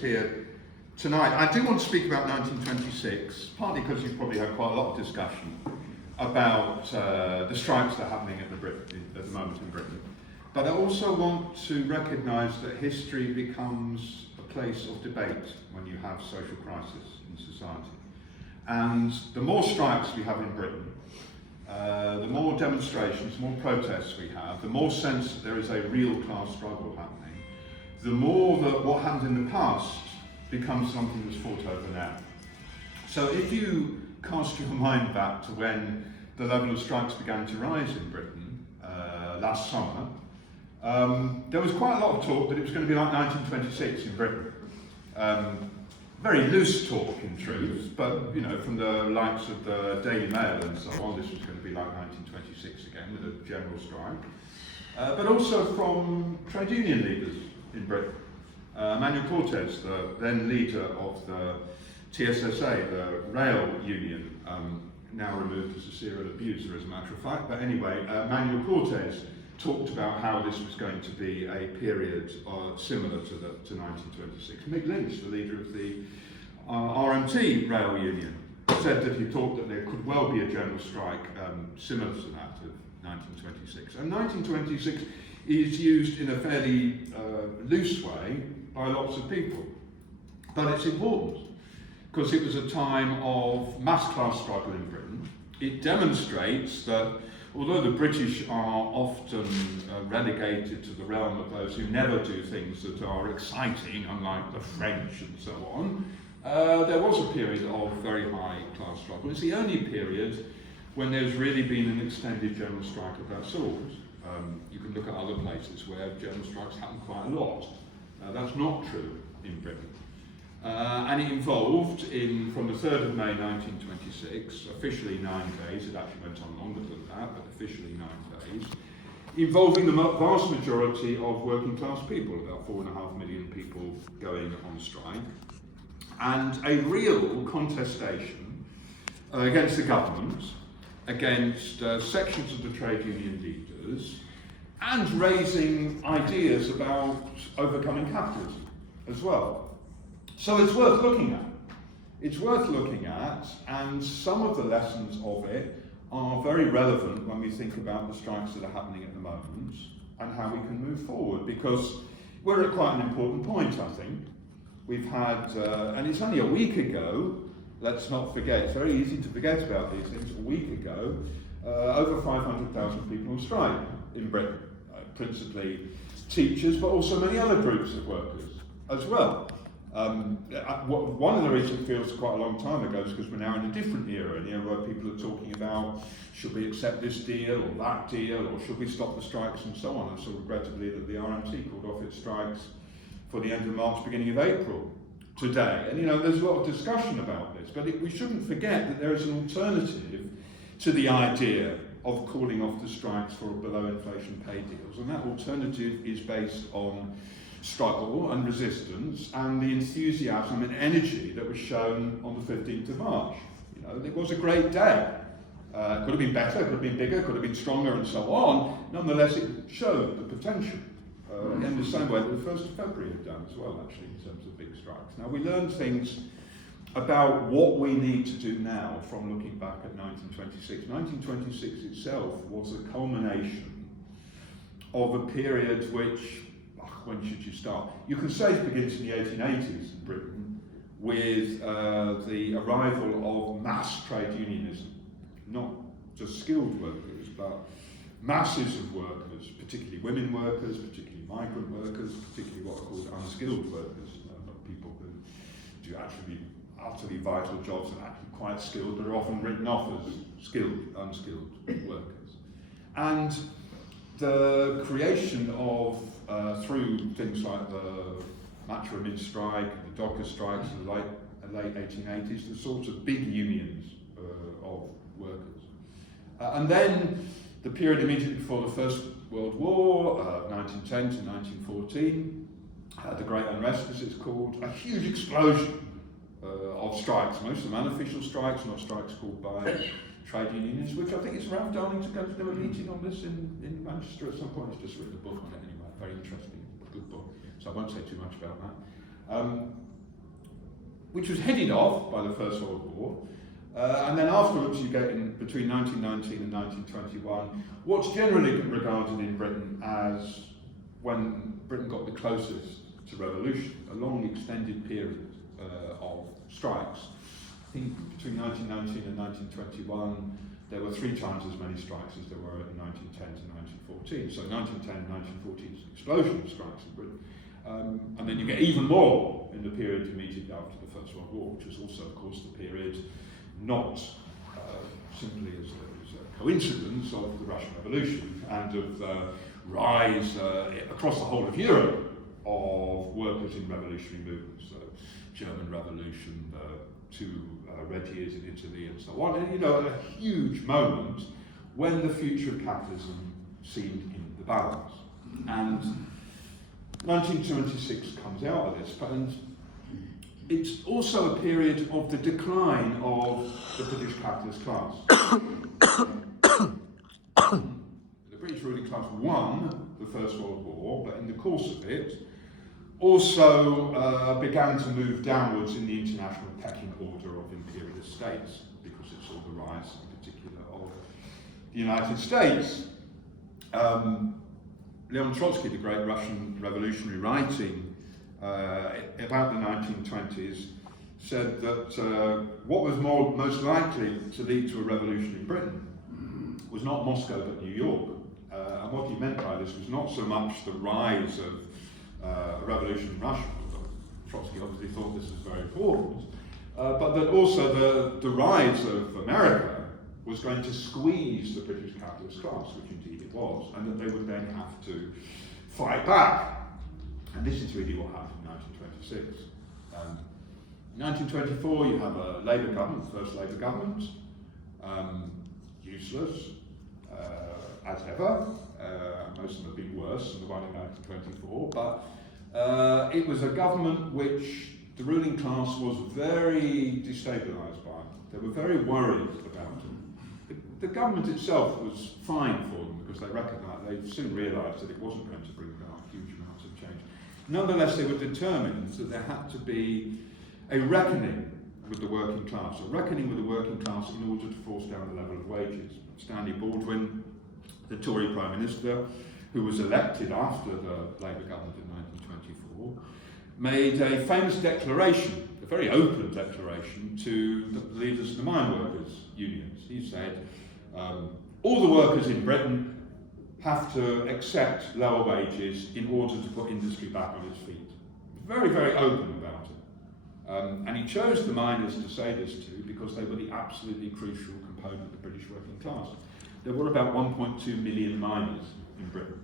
here tonight. I do want to speak about 1926, partly because you've probably had quite a lot of discussion about the strikes that are happening at the moment in Britain. But I also want to recognise that history becomes a place of debate when you have social crisis in society. And the more strikes we have in Britain, the more demonstrations, more protests we have, the more sense that there is a real class struggle happening, the more that what happened in the past becomes something that's fought over now. So if you cast your mind back to when the level of strikes began to rise in Britain last summer, there was quite a lot of talk that it was going to be like 1926 in Britain. Very loose talk in truth, but you know, from the likes of the Daily Mail and so on, this was going to be like 1926 again with a general strike. But also from trade union leaders in Britain. Manuel Cortes, the then leader of the TSSA, the rail union, now removed as a serial abuser as a matter of fact, but anyway, Manuel Cortes talked about how this was going to be a period similar to 1926. Mick Lynch, the leader of the RMT rail union, said that he thought that there could well be a general strike similar to that of 1926. And 1926 is used in a fairly loose way by lots of people. But it's important because it was a time of mass class struggle in Britain. It demonstrates that although the British are often relegated to the realm of those who never do things that are exciting, unlike the French and so on, there was a period of very high class struggle. It's the only period when there's really been an extended general strike of that sort. You can look at other places where general strikes happen quite a lot. That's not true in Britain. And it involved, from the 3rd of May 1926, officially 9 days, it actually went on longer than that, but officially 9 days, involving the vast majority of working class people, about 4.5 million people going on strike, and a real contestation against the government, against sections of the trade union leaders, and raising ideas about overcoming capitalism as well. So it's worth looking at. It's worth looking at, and some of the lessons of it are very relevant when we think about the strikes that are happening at the moment and how we can move forward, because we're at quite an important point, I think. We've had, and it's only a week ago, let's not forget, it's very easy to forget about these things, a week ago, over 500,000 people on strike in Britain, principally teachers, but also many other groups of workers as well. One of the reasons it feels quite a long time ago is because we're now in a different era, an era where people are talking about should we accept this deal or that deal, or should we stop the strikes and so on. I saw regrettably that the RMT called off its strikes for the end of March, beginning of April today. And you know, there's a lot of discussion about this, but we shouldn't forget that there is an alternative to the idea of calling off the strikes for below inflation pay deals, and that alternative is based on struggle and resistance and the enthusiasm and energy that was shown on the 15th of March. You know, it was a great day. Could have been better, could have been bigger, could have been stronger and so on. Nonetheless, it showed the potential in the same way that the 1st of February had done as well, actually, in terms of big strikes. Now, we learned things about what we need to do now from looking back at 1926. 1926 itself was a culmination of a period which, when should you start? You can say it begins in the 1880s in Britain with the arrival of mass trade unionism, not just skilled workers, but masses of workers, particularly women workers, particularly migrant workers, particularly what are called unskilled workers, people who do actually utterly vital jobs and actually quite skilled, but are often written off as skilled, unskilled workers. And the creation of, through things like the Matchroom Mid strike, the Docker strikes in the late 1880s, the sorts of big unions of workers. And then the period immediately before the First World War, 1910 to 1914, the Great Unrest as it's called, a huge explosion of strikes, most of them unofficial strikes, not strikes called by trade unionists, which I think is Ralph Darlington going to do a meeting on this in Manchester at some point. He's just written a book on it anyway, very interesting, good book, so I won't say too much about that. which was headed off by the First World War. And then afterwards you get in between 1919 and 1921 what's generally regarded in Britain as when Britain got the closest to revolution, a long extended period of strikes. I think between 1919 and 1921 there were 3 times as many strikes as there were in 1910 to 1914. So 1910 and 1914 is an explosion of strikes in Britain. And then you get even more in the period immediately after the First World War, which was also, of course, the period not simply as a coincidence of the Russian Revolution and of the rise across the whole of Europe of workers in revolutionary movements, the German Revolution, the 2 Red Years in Italy and so on. And, a huge moment when the future of capitalism seemed in the balance. And 1926 comes out of this, and it's also a period of the decline of the British capitalist class. The British ruling class won the First World War, but in the course of it also began to move downwards in the international pecking order of imperialist states, because it saw the rise in particular of the United States. Leon Trotsky, the great Russian revolutionary, writing about the 1920s, said that what was most likely to lead to a revolution in Britain was not Moscow but New York. And what he meant by this was not so much the rise of a revolution in Russia, although Trotsky obviously thought this was very important, but that also the rise of America was going to squeeze the British capitalist class, which indeed it was, and that they would then have to fight back. And this is really what happened in 1926. In 1924 you have a Labour government, the first Labour government, useless as ever. Most of them have been worse than the one in 1924, but it was a government which the ruling class was very destabilised by. They were very worried about it. The government itself was fine for them because they soon realised that it wasn't going to bring about huge amounts of change. Nonetheless, they were determined that there had to be a reckoning with the working class, in order to force down the level of wages. Stanley Baldwin, the Tory Prime Minister, who was elected after the Labour government in 1924, made a famous declaration, a very open declaration, to the leaders of the mine workers' unions. He said, all the workers in Britain have to accept lower wages in order to put industry back on its feet. Very, very open about it. And he chose the miners to say this to because they were the absolutely crucial component of the British working class. There were about 1.2 million miners in Britain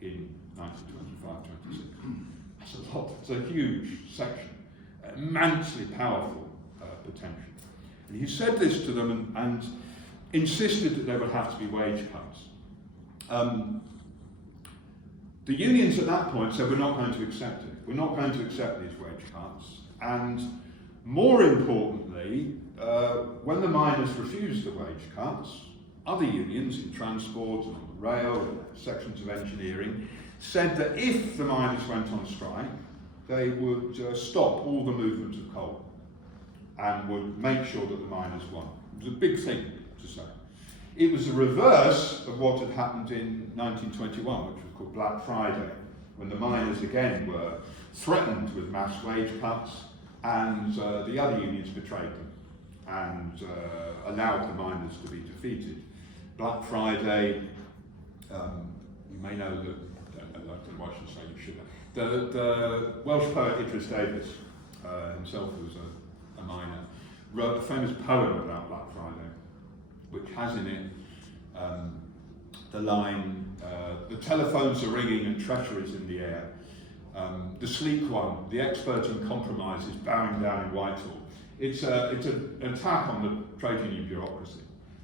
in 1925-26. That's a lot. It's a huge section, immensely powerful potential. And he said this to them and insisted that there would have to be wage cuts. The unions at that point said, we're not going to accept it. We're not going to accept these wage cuts. And more importantly, when the miners refused the wage cuts, other unions in transport and on the rail and sections of engineering said that if the miners went on strike, they would stop all the movement of coal and would make sure that the miners won. It was a big thing to say. It was the reverse of what had happened in 1921, which was called Black Friday, when the miners again were threatened with mass wage cuts, and the other unions betrayed them and allowed the miners to be defeated. Black Friday, you may know that, I don't know why I should say you should know. The Welsh poet Idris Davies, himself who was a miner, wrote a famous poem about Black Friday, which has in it the line, the telephones are ringing and treachery's in the air. The sleek one, the expert in compromise, is bowing down in Whitehall. It's an attack on the trade union bureaucracy.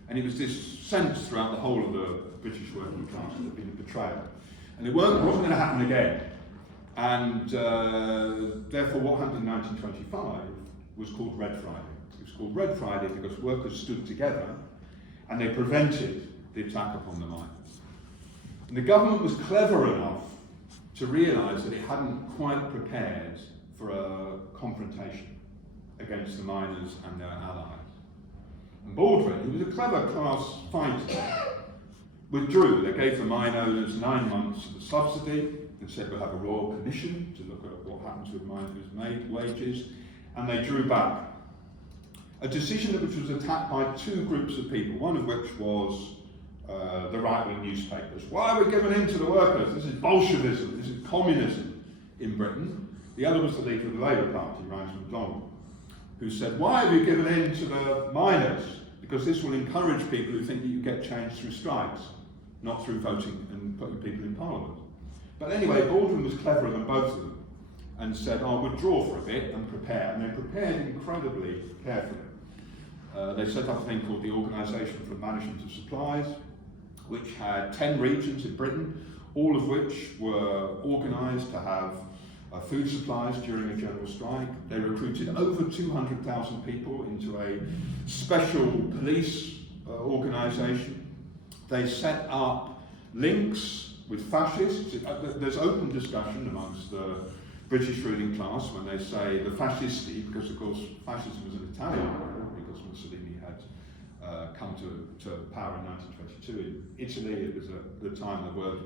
And it was this sense throughout the whole of the British working class that had been a betrayal. And it wasn't going to happen again. And therefore what happened in 1925 was called Red Friday. It was called Red Friday because workers stood together and they prevented the attack upon the miners. And the government was clever enough to realise that it hadn't quite prepared for a confrontation against the miners and their allies. And Baldwin, who was a clever class fighter, withdrew. They gave the mine owners 9 months of the subsidy and said we'll have a royal commission to look at what happens with miners' wages, and they drew back. A decision which was attacked by 2 groups of people, one of which was the right-wing newspapers. Why are we giving in to the workers? This is Bolshevism, this is communism in Britain. The other was the leader of the Labour Party, Ryan MacDonald, who said, why have you given in to the miners? Because this will encourage people who think that you get change through strikes, not through voting and putting people in Parliament. But anyway, Baldwin was cleverer than both of them and said, I'll withdraw for a bit and prepare. And they prepared incredibly carefully. They set up a thing called the Organisation for the Management of Supplies, which had 10 regions in Britain, all of which were organised to have food supplies during a general strike. They recruited over 200,000 people into a special police organisation. They set up links with fascists. There's open discussion amongst the British ruling class when they say the fascisti, because of course fascism was an Italian word, because Mussolini had come to power in 1922 in Italy. It was at the time the word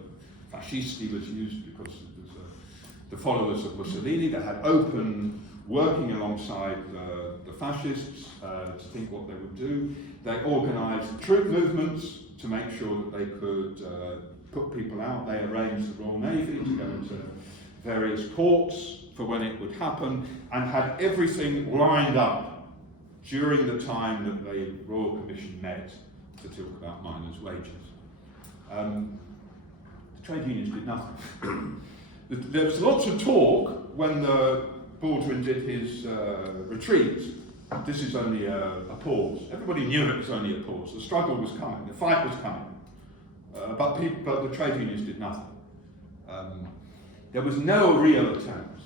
fascisti was used because it was the followers of Mussolini that had open working alongside the fascists to think what they would do. They organised troop movements to make sure that they could put people out. They arranged the Royal Navy to go into various ports for when it would happen, and had everything lined up during the time that the Royal Commission met to talk about miners' wages. The trade unions did nothing. There was lots of talk when Baldwin did his retreat. This is only a pause. Everybody knew it was only a pause. The struggle was coming, the fight was coming. But the trade unions did nothing. There was no real attempt.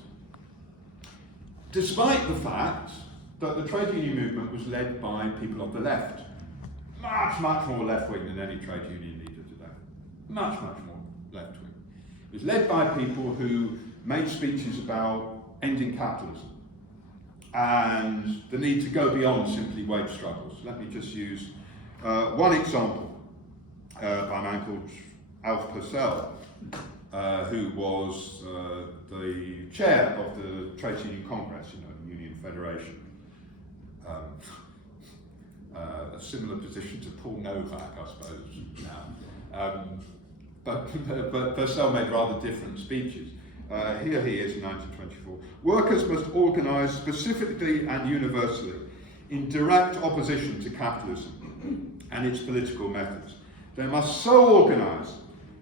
Despite the fact that the trade union movement was led by people of the left. Much more left-wing than any trade union leader today. Much more left-wing. It was led by people who made speeches about ending capitalism and the need to go beyond simply wage struggles. Let me just use one example by a man called Alf Purcell, who was the chair of the Trade Union Congress, the Union Federation. A similar position to Paul Novak, I suppose, now. But Purcell made rather different speeches. Here he is in 1924. Workers must organise specifically and universally in direct opposition to capitalism and its political methods. They must so organise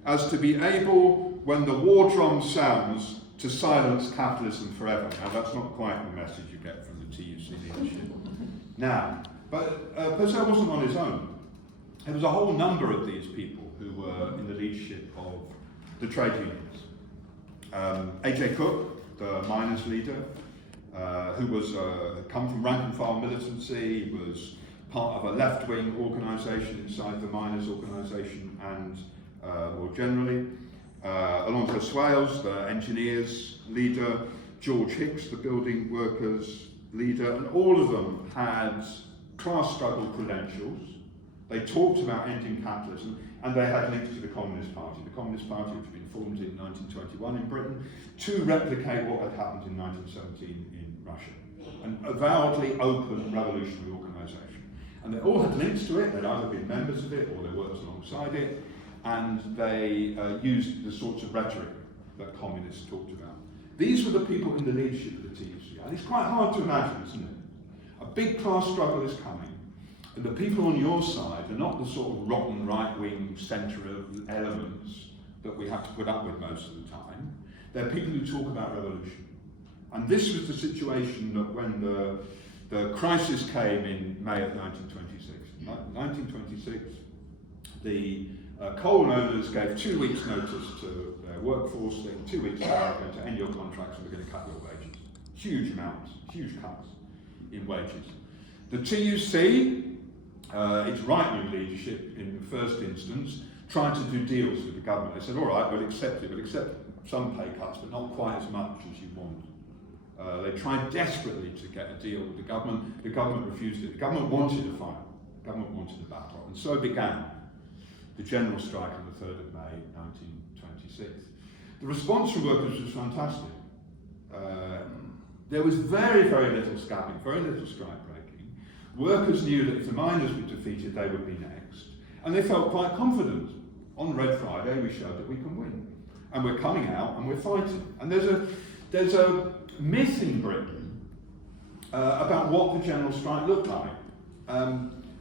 as to be able, when the war drum sounds, to silence capitalism forever. Now that's not quite the message you get from the TUC leadership. Now, but Purcell wasn't on his own. There was a whole number of these people who were in the leadership of the trade unions. A.J. Cook, the miners' leader, who was come from rank and file militancy, he was part of a left-wing organisation inside the miners' organisation and more generally. Alonzo Swales, the engineers' leader, George Hicks, the building workers' leader, and all of them had class struggle credentials. They talked about ending capitalism, and they had links to the Communist Party. The Communist Party, which had been formed in 1921 in Britain, to replicate what had happened in 1917 in Russia. An avowedly open revolutionary organisation. And they all had links to it. They'd either been members of it or they worked alongside it. And they used the sorts of rhetoric that communists talked about. These were the people in the leadership of the TUC. And it's quite hard to imagine, isn't it? A big class struggle is coming, and the people on your side are not the sort of rotten right-wing centre elements that we have to put up with most of the time. They're people who talk about revolution. And this was the situation that when the crisis came in May of 1926. In 1926, the coal owners gave 2 weeks' notice to their workforce. That in 2 weeks' time, we're going to end your contracts and we're going to cut your wages. Huge amounts, huge cuts in wages. The TUC, its right-wing leadership in the first instance, tried to do deals with the government. They said, all right, we'll accept it, we'll accept some pay cuts, but not quite as much as you want. They tried desperately to get a deal with the government. The government refused it. The government wanted a fight. The government wanted a battle. And so began the general strike on the 3rd of May 1926. The response from workers was fantastic. There was very, very little scabbing, very little strike breaking. Workers knew that if the miners were defeated, they would be next. And they felt quite confident. On Red Friday, we showed that we can win. And we're coming out and we're fighting. And there's a myth in Britain about what the general strike looked like.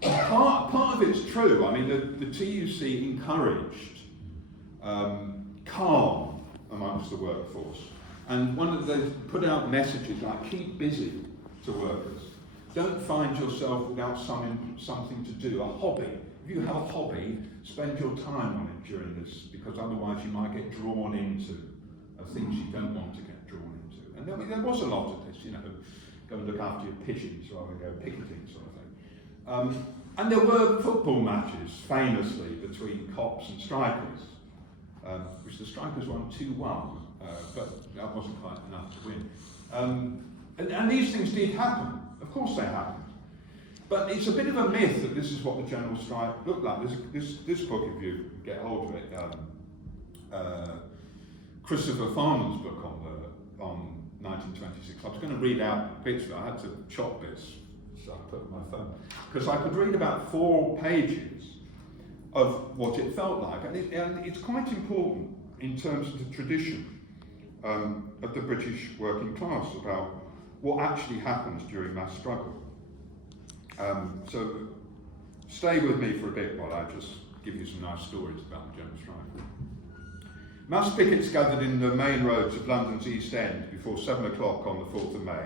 Part of it's true. I mean, the TUC encouraged calm amongst the workforce. And they put out messages like, keep busy to workers. Don't find yourself without something to do, a hobby. If you have a hobby, spend your time on it during this, because otherwise you might get drawn into things you don't want to get drawn into. And there was a lot of this, go and look after your pigeons rather than go picketing sort of thing. And there were football matches, famously, between cops and strikers, which the strikers won 2-1, but that wasn't quite enough to win. And these things did happen. Of course they happened. But it's a bit of a myth that this is what the general strike looked like. This book, if you get hold of it, Christopher Farman's book on 1926. I was going to read out bits of it. I had to chop bits, so I put it on my phone. Because I could read about 4 pages of what it felt like. And it's quite important in terms of the tradition of the British working class about what actually happens during mass struggle. So stay with me for a bit while I just give you some nice stories about the general strike. Mass pickets gathered in the main roads of London's East End before 7 o'clock on the 4th of May.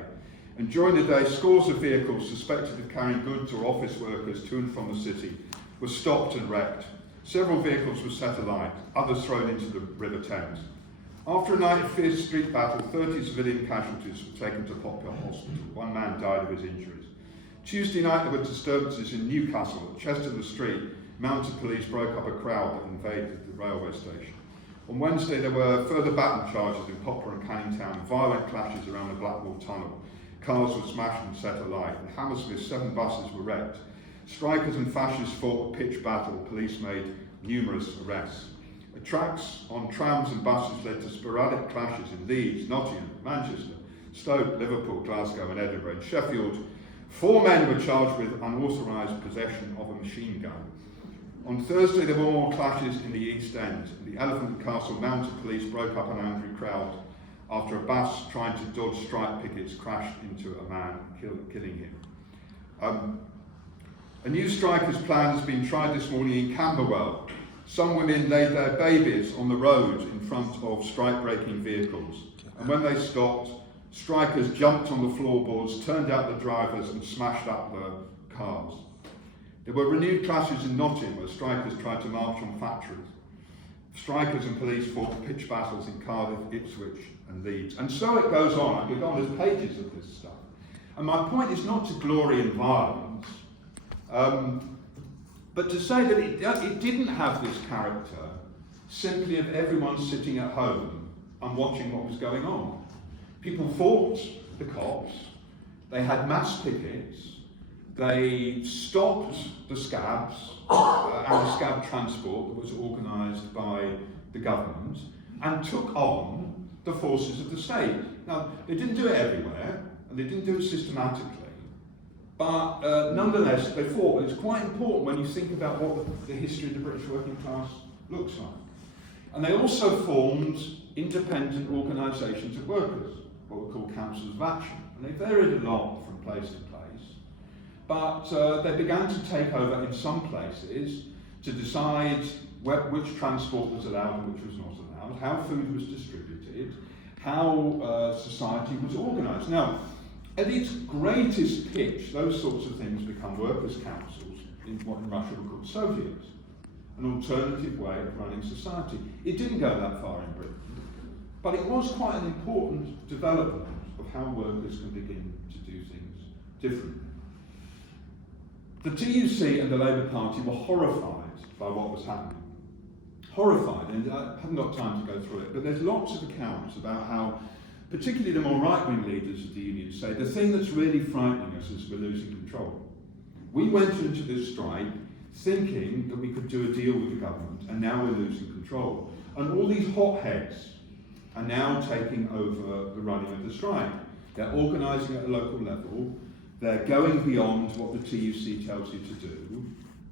And during the day, scores of vehicles suspected of carrying goods or office workers to and from the city were stopped and wrecked. Several vehicles were set alight, others thrown into the River Thames. After a night of fierce street battle, 30 civilian casualties were taken to Poplar Hospital. 1 man died of his injuries. Tuesday night there were disturbances in Newcastle. At Chester-le-Street, mounted police broke up a crowd that invaded the railway station. On Wednesday there were further baton charges in Poplar and Canning Town, violent clashes around the Blackwall Tunnel. Cars were smashed and set alight. In Hammersmith, 7 buses were wrecked. Strikers and fascists fought a pitched battle. Police made numerous arrests. Attacks on trams and buses led to sporadic clashes in Leeds, Nottingham, Manchester, Stoke, Liverpool, Glasgow and Edinburgh. In Sheffield, 4 men were charged with unauthorised possession of a machine gun. On Thursday there were more clashes in the East End. The Elephant and Castle mounted police broke up an angry crowd after a bus trying to dodge strike pickets crashed into a man, killing him. A new strikers' plan has been tried this morning in Camberwell. Some women laid their babies on the road in front of strike-breaking vehicles, and when they stopped, strikers jumped on the floorboards, turned out the drivers and smashed up the cars. There were renewed clashes in Nottingham where strikers tried to march on factories. Strikers and police fought pitched battles in Cardiff, Ipswich and Leeds. And so it goes on. I could go on, there's pages of this stuff. And my point is not to glory in violence, but to say that it didn't have this character simply of everyone sitting at home and watching what was going on. People fought the cops, they had mass pickets, they stopped the scabs and the scab transport that was organised by the government and took on the forces of the state. Now, they didn't do it everywhere and they didn't do it systematically, but nonetheless they fought. It's quite important when you think about what the history of the British working class looks like. And they also formed independent organisations of workers, what were called councils of action. And they varied a lot from place to place. But they began to take over in some places to decide which transport was allowed and which was not allowed, how food was distributed, how society was organised. Now, at its greatest pitch, those sorts of things become workers' councils in what in Russia were called Soviets, an alternative way of running society. It didn't go that far in Britain, but it was quite an important development of how workers can begin to do things differently. The TUC and the Labour Party were horrified by what was happening. Horrified, and I haven't got time to go through it, but there's lots of accounts about how particularly the more right-wing leaders of the union, say the thing that's really frightening us is we're losing control. We went into this strike thinking that we could do a deal with the government, and now we're losing control. And all these hotheads are now taking over the running of the strike. They're organising at a local level, they're going beyond what the TUC tells you to do,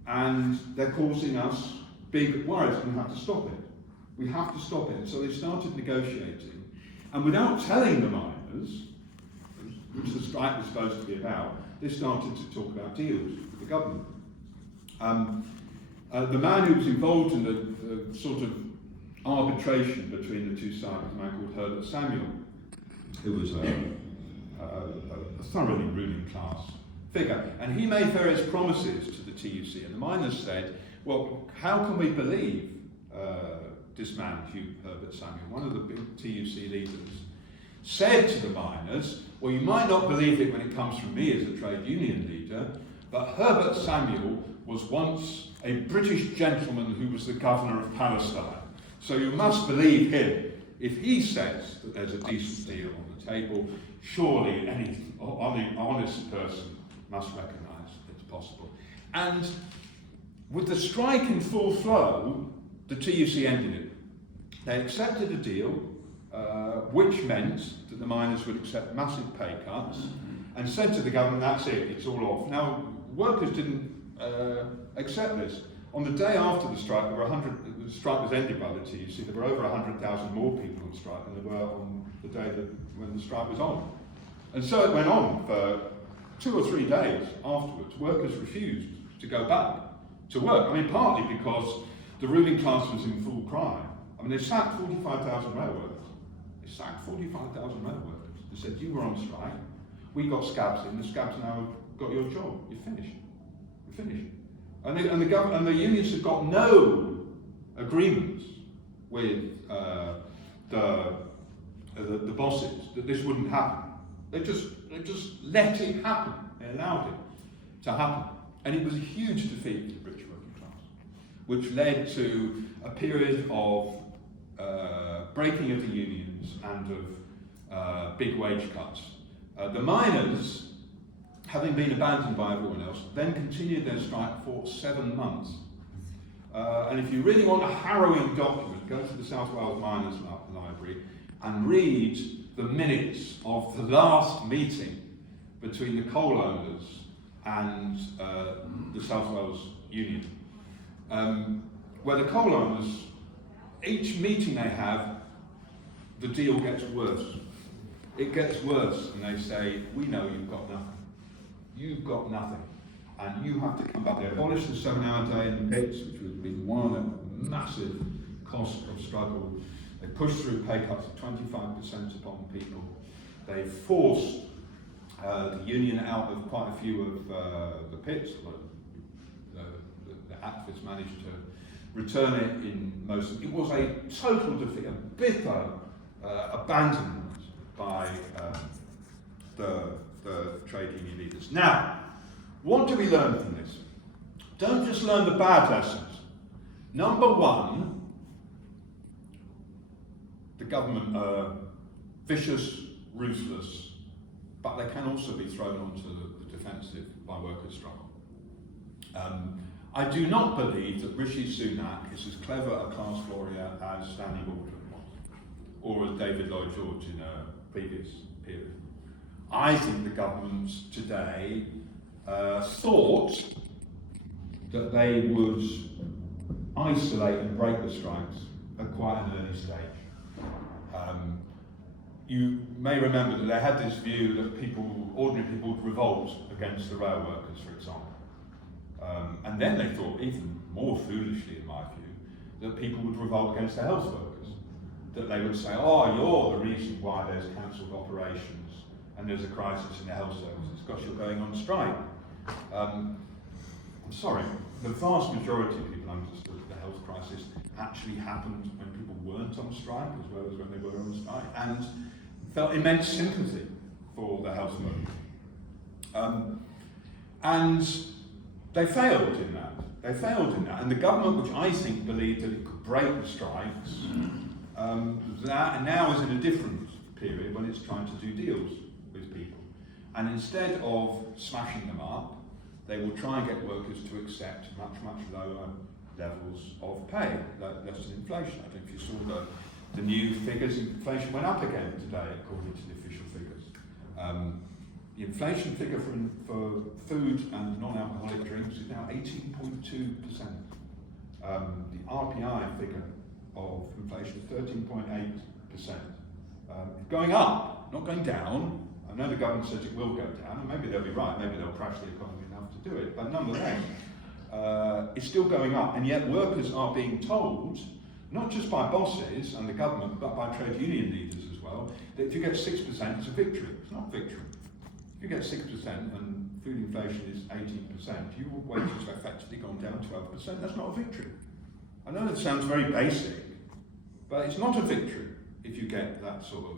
and they're causing us big worries, and we have to stop it. We have to stop it. So they started negotiating, and without telling the miners, which the strike was supposed to be about, they started to talk about deals with the government. The man who was involved in the sort of arbitration between the two sides was a man called Herbert Samuel, who was a thoroughly ruling class figure. And he made various promises to the TUC, and the miners said, well, how can we believe this man, Herbert Samuel, one of the big TUC leaders, said to the miners, well, you might not believe it when it comes from me as a trade union leader, but Herbert Samuel was once a British gentleman who was the governor of Palestine. So you must believe him. If he says that there's a decent deal on the table, surely any honest person must recognise it's possible. And with the strike in full flow, the TUC ended it. They accepted a deal, which meant that the miners would accept massive pay cuts, and said to the government, that's it, it's all off. Now, workers didn't accept this. On the day after the strike, the strike was ended by the TUC, there were over 100,000 more people on strike than there were on the day when the strike was on. And so it went on for 2 or 3 days afterwards. Workers refused to go back to work. I mean, partly because the ruling class was in full cry. I mean, they sacked 45,000 rail workers. They sacked 45,000 rail workers. They said, you were on strike, we got scabs in, the scabs now have got your job, you're finished. You're finished. And the unions have got no agreements with the bosses that this wouldn't happen. They just let it happen. They allowed it to happen. And it was a huge defeat for the British working class, which led to a period of breaking of the unions and of big wage cuts. The miners, having been abandoned by everyone else, then continued their strike for 7 months. And if you really want a harrowing document, go to the South Wales Miners Library and read the minutes of the last meeting between the coal owners and the South Wales Union, where the coal owners, each meeting they have, the deal gets worse. It gets worse, and they say, we know you've got nothing. You've got nothing, and you have to come back. They abolished the 7-hour day in the pits, which would have been one massive cost of struggle. They pushed through pay cuts of 25% upon people. They forced the union out of quite a few of the pits. The activists managed to return it in most. It was a total defeat, a bitter abandonment by the trade union leaders. Now, what do we learn from this? Don't just learn the bad lessons. Number one, the government are vicious, ruthless, but they can also be thrown onto the defensive by workers' struggle. I do not believe that Rishi Sunak is as clever a class warrior as Stanley Baldwin was, or as David Lloyd George in a previous period. I think the governments today thought that they would isolate and break the strikes at quite an early stage. You may remember that they had this view that ordinary people would revolt against the rail workers, for example. And then they thought, even more foolishly in my view, that people would revolt against the health workers. That they would say, oh, you're the reason why there's cancelled operations and there's a crisis in the health services, because you're going on strike. I'm sorry, the vast majority of people understood that the health crisis actually happened when people weren't on strike as well as when they were on strike, and felt immense sympathy for the health workers. And they failed in that. And the government, which I think believed that it could break the strikes, that now is in a different period when it's trying to do deals with people. And instead of smashing them up, they will try and get workers to accept much, much lower levels of pay, less than inflation. I don't know if you saw the new figures. Inflation went up again today, according to the official figures. The inflation figure for food and non-alcoholic drinks is now 18.2%. The RPI figure of inflation is 13.8%. Going up, not going down. I know the government says it will go down, and maybe they'll be right, maybe they'll crash the economy enough to do it, but nonetheless, it's still going up, and yet workers are being told, not just by bosses and the government, but by trade union leaders as well, that if you get 6%, it's a victory. It's not a victory. If you get 6% and food inflation is 18%, your wages have effectively gone down 12%. That's not a victory. I know that sounds very basic, but it's not a victory if you get that sort of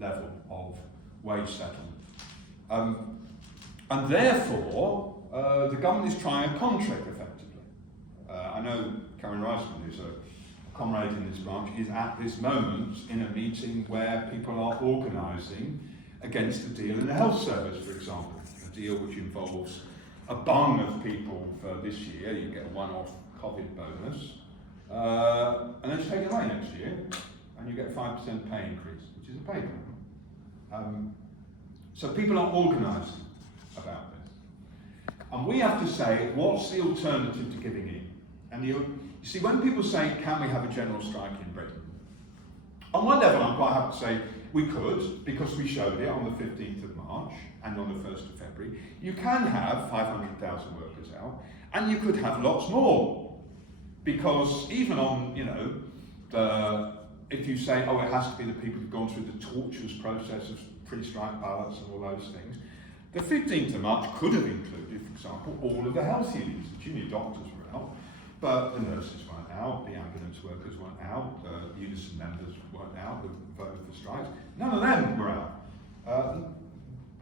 level of wage settlement. And therefore, the government is trying a contract effectively. I know Karen Reisman, who's a comrade in this branch, is at this moment in a meeting where people are organising against a deal in the health service, for example, a deal which involves a bung of people for this year. You get a one-off COVID bonus, and then you take it away next year, and you get a 5% pay increase, which is a pay cut. So people are organising about this. And we have to say, what's the alternative to giving in? And you see, when people say, can we have a general strike in Britain? On one level, I'm quite happy to say we could, because we showed it on the 15th of March and on the 1st of February. You can have 500,000 workers out, and you could have lots more. Because even on, if you say, oh, it has to be the people who've gone through the torturous process of pre-strike ballots and all those things, the 15th of March could have included, for example, all of the health unions. The junior doctors were out, but the nurses weren't out, the ambulance workers weren't out, the unison members weren't out who voted for strikes. None of them were out.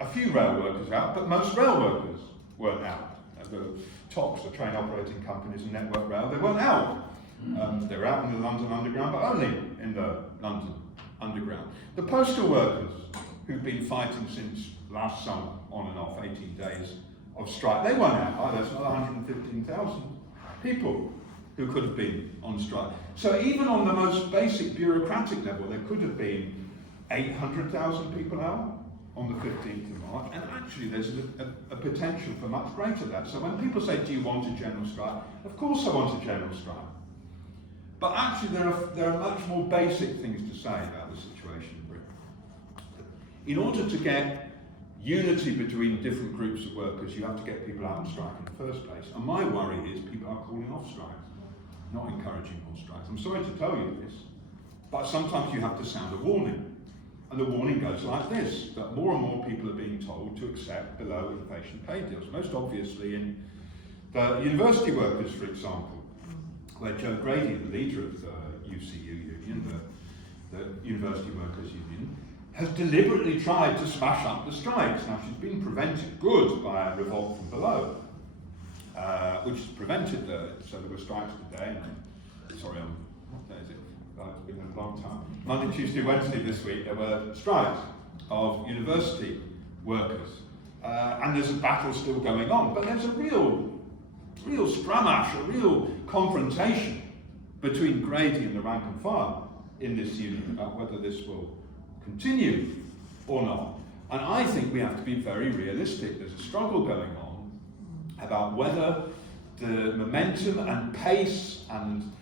A few rail workers out, but most rail workers weren't out. The TOCs, the train operating companies and Network Rail, they weren't out. They were out in the London Underground, but only in the London Underground. The postal workers, who've been fighting since last summer, on and off, 18 days of strike, they weren't out either. There's another 115,000 people who could have been on strike. So even on the most basic bureaucratic level, there could have been 800,000 people out on the 15th of March, and actually there's a potential for much greater than that. So when people say, do you want a general strike? Of course I want a general strike. But actually there are much more basic things to say about the situation in Britain. In order to get unity between different groups of workers, you have to get people out on strike in the first place. And my worry is people are calling off strikes, not encouraging more strikes. I'm sorry to tell you this, but sometimes you have to sound a warning. And the warning goes like this, that more and more people are being told to accept below inflation pay deals. Most obviously in the university workers, for example, where Joe Grady, the leader of the UCU union, the University Workers Union, has deliberately tried to smash up the strikes. Now she's been prevented good by a revolt from below, which has prevented so there were strikes today, sorry, what day is it? It's been a long time. Monday, Tuesday, Wednesday this week, there were strikes of university workers. And there's a battle still going on, but there's a real scramash, a real confrontation between Grady and the rank and file in this union about whether this will continue or not. And I think we have to be very realistic. There's a struggle going on about whether the momentum and pace and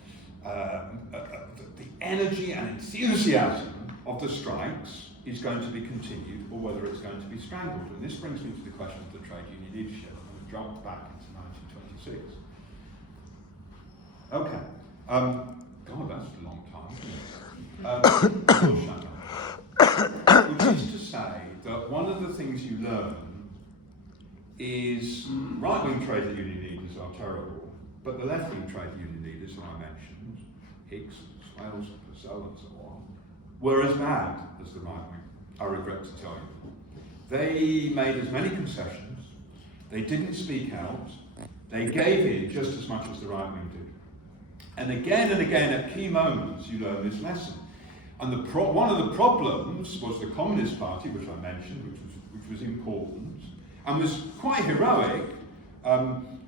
the energy and enthusiasm of the strikes is going to be continued or whether it's going to be strangled. And this brings me to the question of the trade union leadership. I'm going to jump back into 1926. Okay. God, that's a long time. Which is to say that one of the things you learn is right-wing trade union leaders are terrible, but the left-wing trade union leaders who I mentioned, Hicks, Swales, Purcell and so on, were as bad as the right-wing, I regret to tell you. They made as many concessions, they didn't speak out, they gave in just as much as the right-wing did. And again at key moments you learn this lesson. And one of the problems was the Communist Party, which I mentioned, which was important and was quite heroic.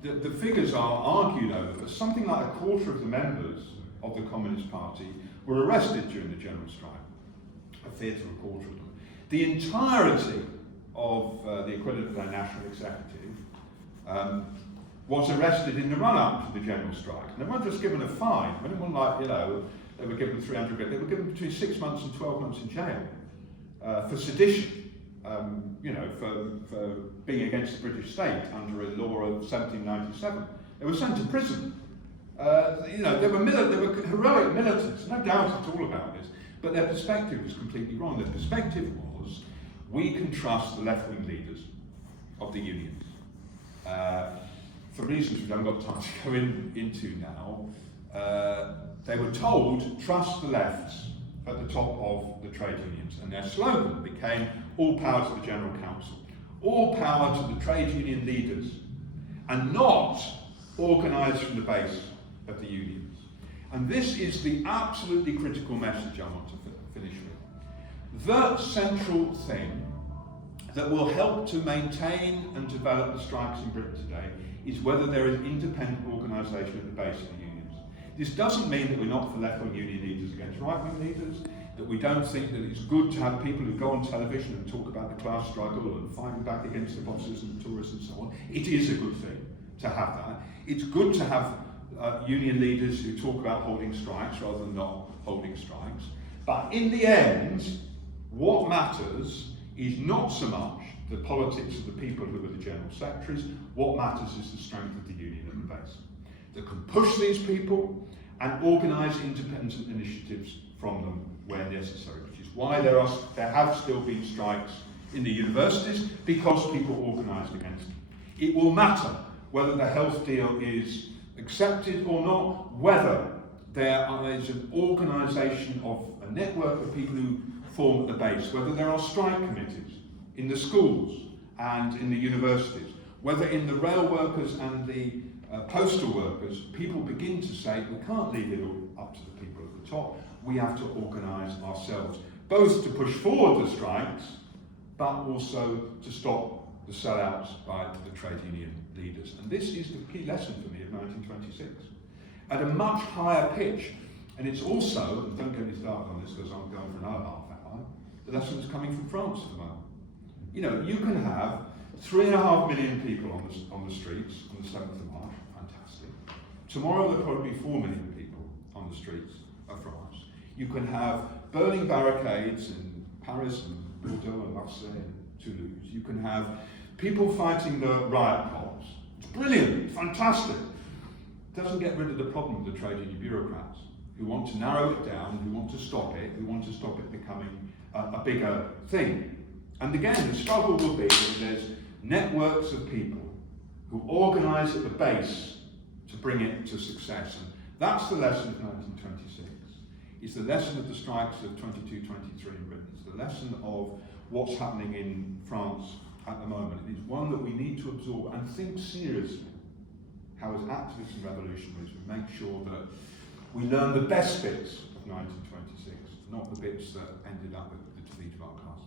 The figures are argued over, but something like a quarter of the members of the Communist Party were arrested during the general strike. A fifth or a quarter of them. The entirety of the equivalent of their national executive was arrested in the run-up to the general strike. And they weren't just given a fine. They weren't like, they were given 300 quid. They were given between 6 months and 12 months in jail for sedition. For being against the British state under a law of 1797. They were sent to prison. They were heroic militants, no doubt at all about this, but their perspective was completely wrong. Their perspective was, we can trust the left-wing leaders of the unions. For reasons which I haven't got time to go into now, they were told, trust the lefts at the top of the trade unions, and their slogan became all power to the General Council, all power to the trade union leaders, and not organised from the base of the unions. And this is the absolutely critical message I want to finish with. The central thing that will help to maintain and develop the strikes in Britain today is whether there is independent organisation at the base of the unions. This doesn't mean that we're not for left-wing union leaders against right-wing leaders, that we don't think that it's good to have people who go on television and talk about the class struggle and fighting back against the bosses and the Tories and so on. It is a good thing to have that. It's good to have union leaders who talk about holding strikes rather than not holding strikes. But in the end, what matters is not so much the politics of the people who are the general secretaries. What matters is the strength of the union at the base that can push these people and organise independent initiatives from them where necessary, which is why there have still been strikes in the universities, because people organised against them. It will matter whether the health deal is accepted or not, whether there is an organisation of a network of people who form at the base, whether there are strike committees in the schools and in the universities, whether in the rail workers and the postal workers, people begin to say, we can't leave it all up to the people at the top, we have to organise ourselves, both to push forward the strikes, but also to stop the sellouts by the trade union leaders. And this is the key lesson for me of 1926. At a much higher pitch, and it's also, and don't get me started on this because I'm going for another half hour, the lesson is coming from France at the moment. You can have 3.5 million people on the streets on the 7th of March, fantastic. Tomorrow there'll probably be 4 million people on the streets of France. You can have burning barricades in Paris and Bordeaux and Marseille and Toulouse. You can have people fighting the riot cops. It's brilliant, it's fantastic. It doesn't get rid of the problem of the trade union bureaucrats who want to narrow it down, who want to stop it, who want to stop it becoming a bigger thing. And again, the struggle will be that there's networks of people who organise at the base to bring it to success. And that's the lesson of 1926. It's the lesson of the strikes of 22-23 in Britain. It's the lesson of what's happening in France at the moment. It is one that we need to absorb and think seriously how, as activists and revolutionaries, we make sure that we learn the best bits of 1926, not the bits that ended up with the defeat of our class.